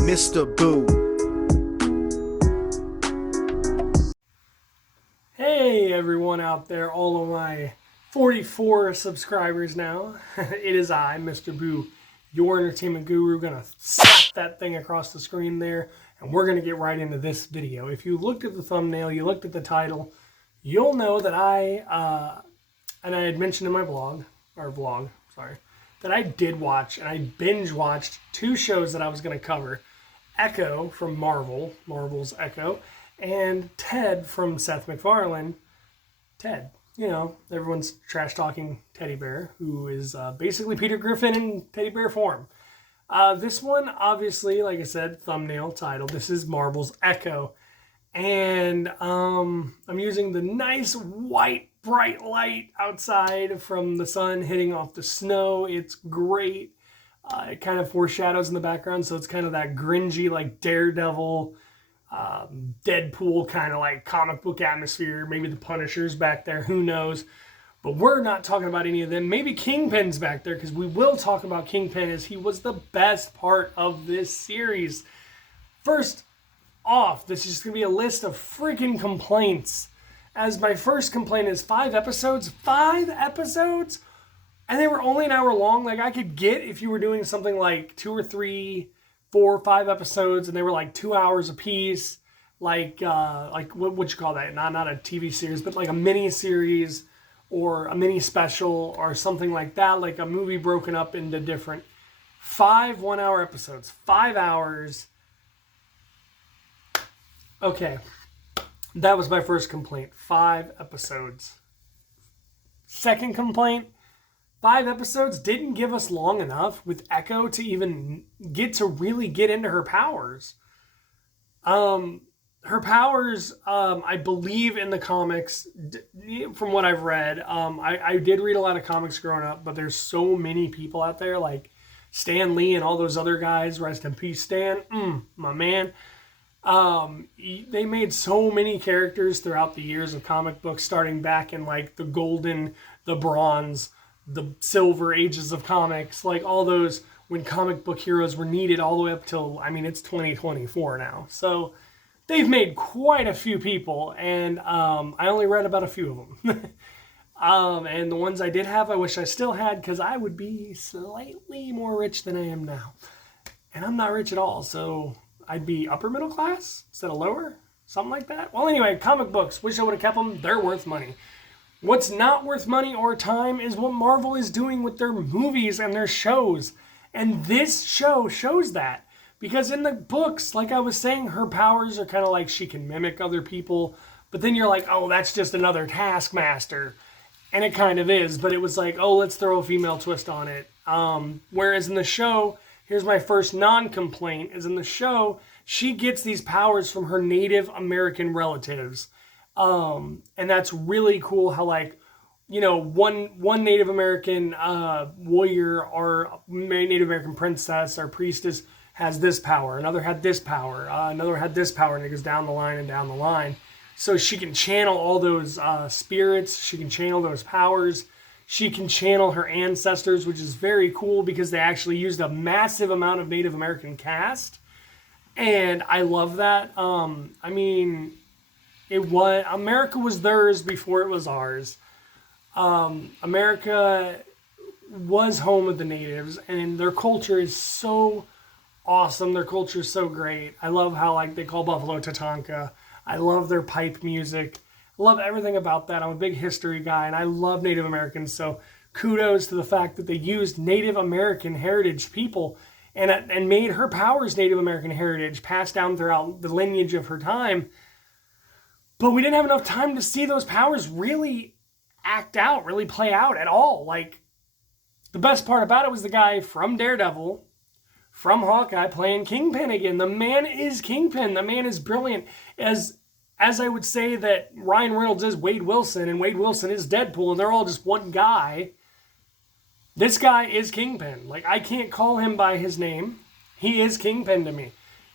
Mr. Boo. Hey everyone out there, all of my 44 subscribers now. It is I, Mr. Boo, your entertainment guru, gonna slap that thing across the screen there, and we're gonna get right into this video. If you looked at the thumbnail, you looked at the title, you'll know that and I had mentioned in my vlog, that I did watch, and I binge watched two shows that I was gonna cover. Echo from Marvel's Echo, and Ted from Seth MacFarlane. Ted, you know, everyone's trash talking teddy bear, who is basically Peter Griffin in teddy bear form. This one, obviously, like I said, thumbnail title, this is Marvel's Echo. And I'm using the nice white bright light outside from the sun hitting off the snow. It's great. It kind of foreshadows in the background, so it's kind of that gringy, like Daredevil, Deadpool kind of like comic book atmosphere. Maybe the Punisher's back there, who knows? But we're not talking about any of them. Maybe Kingpin's back there, because we will talk about Kingpin, as he was the best part of this series. First off, this is going to be a list of freaking complaints. As my first complaint is 5 episodes. 5 episodes? And they were only an hour long. Like, I could get if you were doing something like 2 or 3, 4 or 5 episodes, and they were like 2 hours a piece. Like what you call that? Not a TV series, but like a mini series or a mini special or something like that. Like a movie broken up into different 5 one-hour episodes. 5 hours. Okay, that was my first complaint. 5 episodes. Second complaint. 5 episodes didn't give us long enough with Echo to even really get into her powers. Her powers, I believe in the comics, from what I've read, I did read a lot of comics growing up, but there's so many people out there, like Stan Lee and all those other guys, rest in peace, Stan, my man. They made so many characters throughout the years of comic books, starting back in like the golden, the bronze, the silver ages of comics, like all those when comic book heroes were needed, all the way up till, I mean, it's 2024 now. So they've made quite a few people, and I only read about a few of them. And the ones I did have, I wish I still had, because I would be slightly more rich than I am now. And I'm not rich at all, so I'd be upper middle class instead of lower, something like that. Well, anyway, comic books, wish I would have kept them. They're worth money. What's not worth money or time is what Marvel is doing with their movies and their shows. And this show shows that. Because in the books, like I was saying, her powers are kind of like she can mimic other people. But then you're like, oh, that's just another Taskmaster. And it kind of is. But it was like, oh, let's throw a female twist on it. Whereas in the show, here's my first non-complaint, is in the show, she gets these powers from her Native American relatives. And that's really cool how, like, you know, one Native American warrior or Native American princess or priestess has this power, another had this power, another had this power, and it goes down the line and down the line. So she can channel all those spirits, she can channel those powers, she can channel her ancestors, which is very cool because they actually used a massive amount of Native American cast. And I love that. I mean, America was theirs before it was ours. America was home of the natives, and their culture is so awesome. Their culture is so great. I love how, like, they call Buffalo Tatanka. I love their pipe music. I love everything about that. I'm a big history guy, and I love Native Americans. So kudos to the fact that they used Native American heritage people and made her powers Native American heritage, passed down throughout the lineage of her time. But we didn't have enough time to see those powers really act out, really play out at all. Like, the best part about it was the guy from Daredevil, from Hawkeye, playing Kingpin again. The man is Kingpin. The man is brilliant. As I would say that Ryan Reynolds is Wade Wilson, and Wade Wilson is Deadpool, and they're all just one guy, this guy is Kingpin. Like, I can't call him by his name. He is Kingpin to me.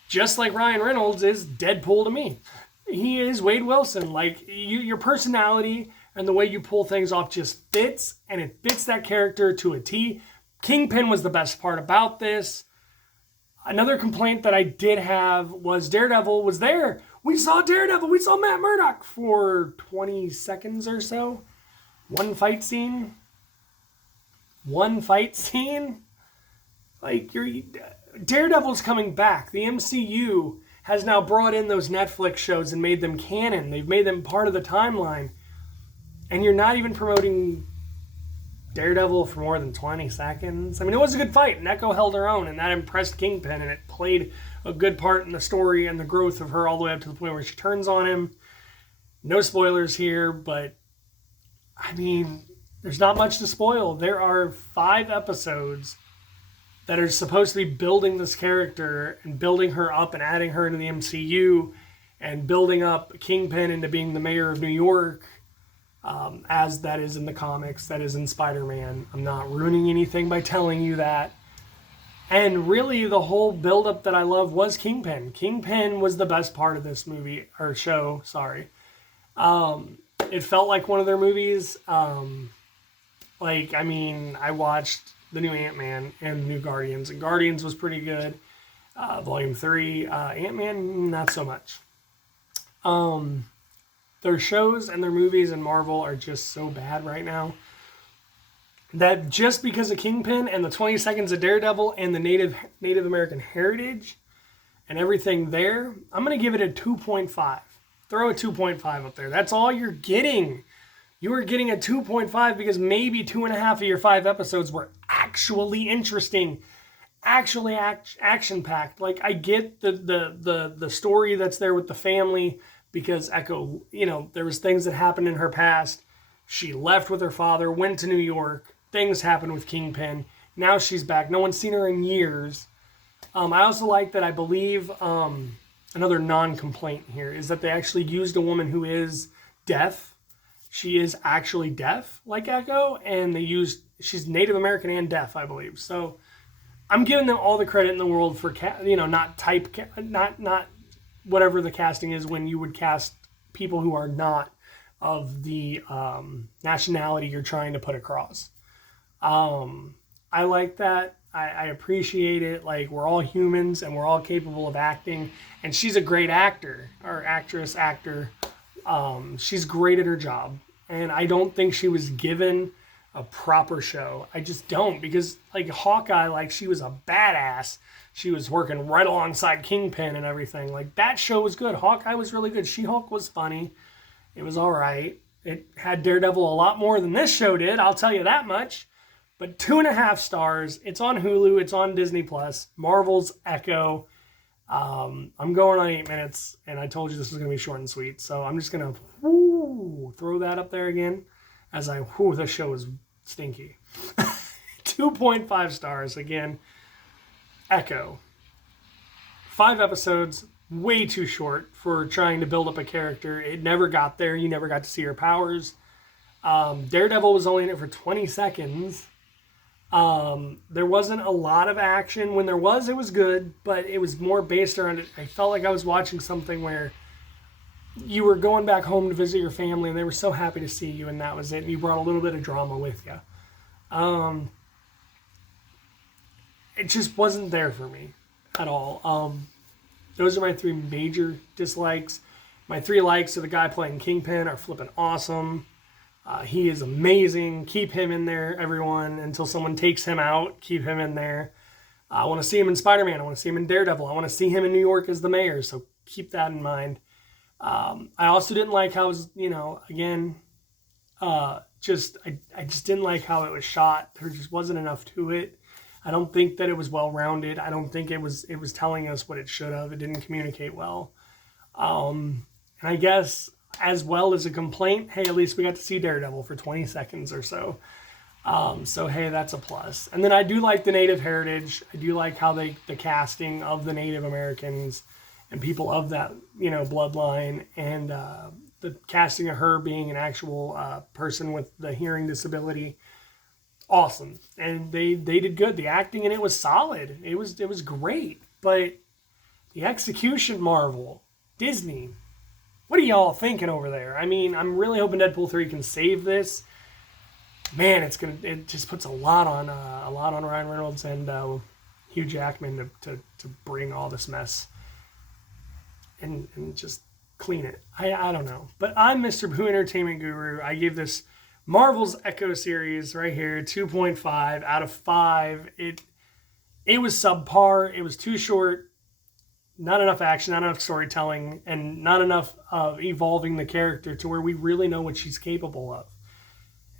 Just like Ryan Reynolds is Deadpool to me. He is Wade Wilson. Like, your personality and the way you pull things off just fits, and it fits that character to a T. Kingpin was the best part about this. Another complaint that I did have was Daredevil was there. We saw Daredevil. We saw Matt Murdock for 20 seconds or so. One fight scene. Like, Daredevil's coming back. The MCU has now brought in those Netflix shows and made them canon. They've made them part of the timeline. And you're not even promoting Daredevil for more than 20 seconds. I mean, it was a good fight, and Echo held her own, and that impressed Kingpin, and it played a good part in the story and the growth of her all the way up to the point where she turns on him. No spoilers here, but, I mean, there's not much to spoil. There are 5 episodes that are supposed to be building this character and building her up and adding her into the MCU and building up Kingpin into being the mayor of New York, as that is in the comics, that is in Spider-Man. I'm not ruining anything by telling you that. And really, the whole build-up that I love was Kingpin. Kingpin was the best part of this movie, or show, sorry. It felt like one of their movies. I watched the new Ant-Man and the new Guardians, and Guardians was pretty good. Volume 3. Ant-Man, not so much. Their shows and their movies in Marvel are just so bad right now that just because of Kingpin and the 20 seconds of Daredevil and the Native American heritage and everything there, I'm going to give it a 2.5. Throw a 2.5 up there. That's all you're getting. You are getting a 2.5 because maybe 2.5 of your 5 episodes were actually interesting, actually action-packed. Like, I get the story that's there with the family, because Echo, there was things that happened in her past. She left with her father, went to New York. Things happened with Kingpin. Now she's back. No one's seen her in years. I also like that, I believe, another non-complaint here is that they actually used a woman who is deaf. She is actually deaf, like Echo, and she's Native American and deaf, I believe. So I'm giving them all the credit in the world for, not whatever the casting is when you would cast people who are not of the nationality you're trying to put across. I like that. I appreciate it. Like, we're all humans and we're all capable of acting. And she's a great actor, or actor. She's great at her job. And I don't think she was given a proper show. I just don't, because like Hawkeye, like, she was a badass. She was working right alongside Kingpin and everything. Like, that show was good. Hawkeye was really good. She-Hulk was funny. It was all right. It had Daredevil a lot more than this show did, I'll tell you that much. But 2.5 stars. It's on Hulu. It's on Disney+. Marvel's Echo. I'm going on 8 minutes, and I told you this was going to be short and sweet. So I'm just going to throw that up there again as this show is stinky. 2.5 stars again. Echo. 5 episodes, way too short for trying to build up a character. It never got there. You never got to see her powers. Daredevil was only in it for 20 seconds. There wasn't a lot of action. When there was, it was good, but it was more based around it. I felt like I was watching something where you were going back home to visit your family and they were so happy to see you, and that was it. And you brought a little bit of drama with you. It just wasn't there for me at all. Those are my 3 major dislikes. My 3 likes of the guy playing Kingpin are flipping awesome. He is amazing. Keep him in there, everyone, until someone takes him out. Keep him in there. I want to see him in Spider-Man. I want to see him in Daredevil. I want to see him in New York as the mayor, so keep that in mind. I also didn't like how it was, again, I just didn't like how it was shot. There just wasn't enough to it. I don't think that it was well-rounded. I don't think it was telling us what it should have. It didn't communicate well. And I guess, as well as a complaint, hey, at least we got to see Daredevil for 20 seconds or so. So, hey, that's a plus. And then I do like the Native heritage. I do like how the casting of the Native Americans and people of that, bloodline, and the casting of her being an actual person with the hearing disability. Awesome. And they did good. The acting in it was solid. It was great. But the execution, Marvel, Disney, what are y'all thinking over there? I mean, I'm really hoping Deadpool 3 can save this. Man, it just puts a lot on Ryan Reynolds, and Hugh Jackman to bring all this mess and just clean it. I don't know. But I'm Mr. Boo Entertainment Guru. I gave this Marvel's Echo series right here 2.5 out of 5. It was subpar. It was too short. Not enough action, not enough storytelling, and not enough of evolving the character to where we really know what she's capable of.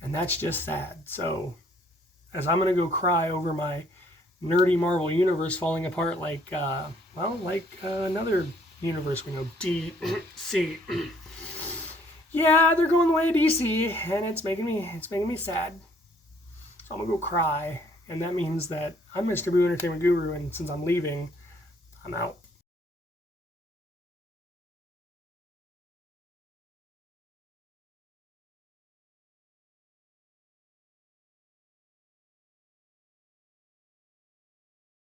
And that's just sad. So, as I'm going to go cry over my nerdy Marvel universe falling apart like another universe we know, DC. Yeah, they're going the way of DC, and it's making me sad. So I'm going to go cry. And that means that I'm Mr. Boo Entertainment Guru, and since I'm leaving, I'm out.